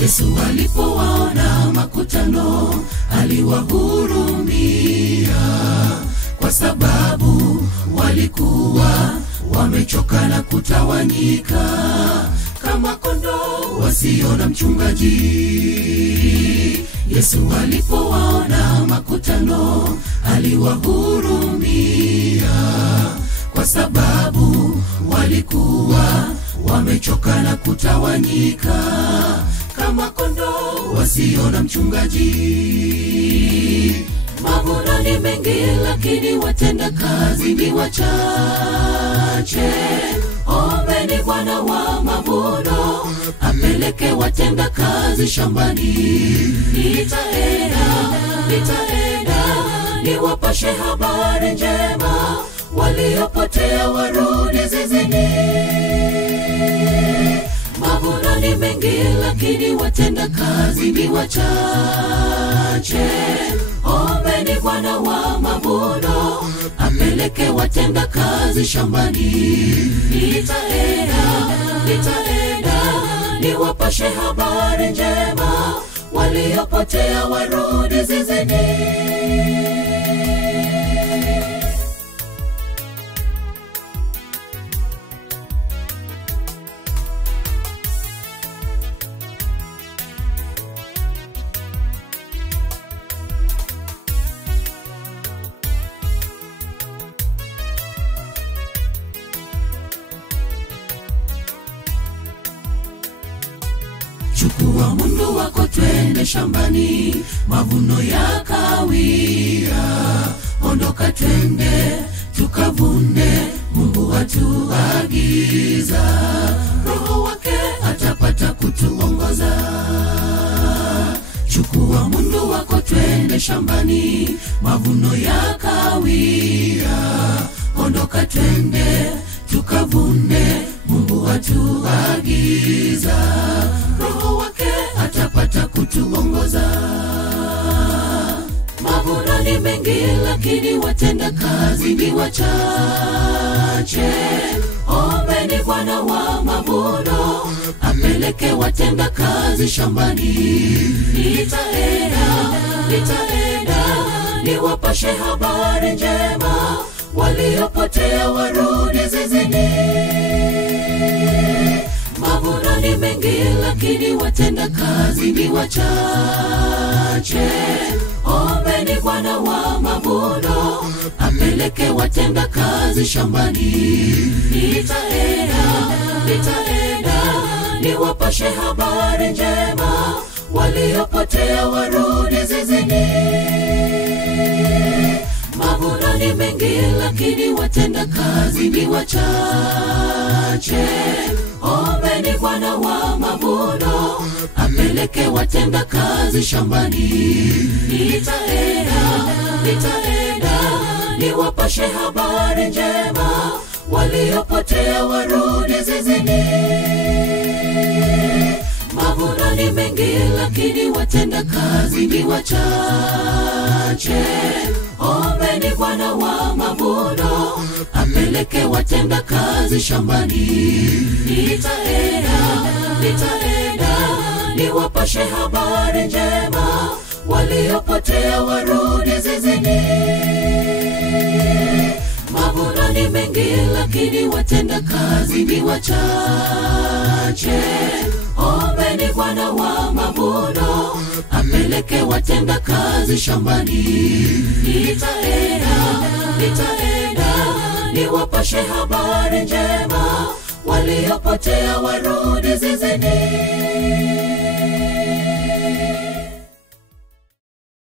Yesu alipowaona makutano aliwahurumia, kwa sababu walikuwa wamechoka na kutawanyika kama kondoo wasio na mchungaji. Yesu alipowaona makutano aliwahurumia, kwa sababu walikuwa wamechoka na kutawanyika kama kondoo wasio na mchungaji. Mavuno ni mengi lakini watenda kazi ni wachache. Ombeni Bwana wa mavuno apeleke watenda kazi shambani. Nitaenda niwapashe habari njema, waliopotea warudi zizini. Mavuno ni mengi lakini watenda kazi ni wachache. Ombeni Bwana wa mavuno apeleke watenda kazi shambani. Nitaenda niwapashe habari njema, waliopotea warudi zizini. Chukua mundu wako twende shambani, mavuno ya kawia. Ondoka twende tukavune, Mungu atuagiza. Roho wake atapata kutuongoza. Chukua mundu wako twende shambani, mavuno ya kawia. Ondoka twende tukavune, Mungu atuagiza. Roho wake atapata kutuongoza. Mavuno ni mengi lakini watenda kazi ni wachache. Ombeni Bwana wa mavuno apeleke watenda kazi shambani. Nitaenda niwapashe habari njema, waliopotea warudi zizini. Mavuno ni mengi lakini watenda kazi ni wachache. Ombeni Bwana wa mavuno apeleke watenda kazi shambani. Nitaenda niwapashe habari njema, waliopotea warudi zizini. Mavuno ni mengi lakini watenda kazi ni wachache. Ombeni Bwana wa mavuno apeleke watenda kazi shambani. Nitaenda niwapashe habari njema, waliopotea warudi zizini. Mavuno ni mengi lakini watenda kazi ni wachache. Ombeni Bwana wa mavuno apeleke watenda kazi shambani. Nitaenda niwapashe habari njema, waliopotea warudi zizini. Mavuno ni mengi lakini watenda kazi ni wachache. Ombeni Bwana wa mavuno apeleke watenda kazi shambani. Nitaenda niwapashe habari njema, waliopotea warudi zizini.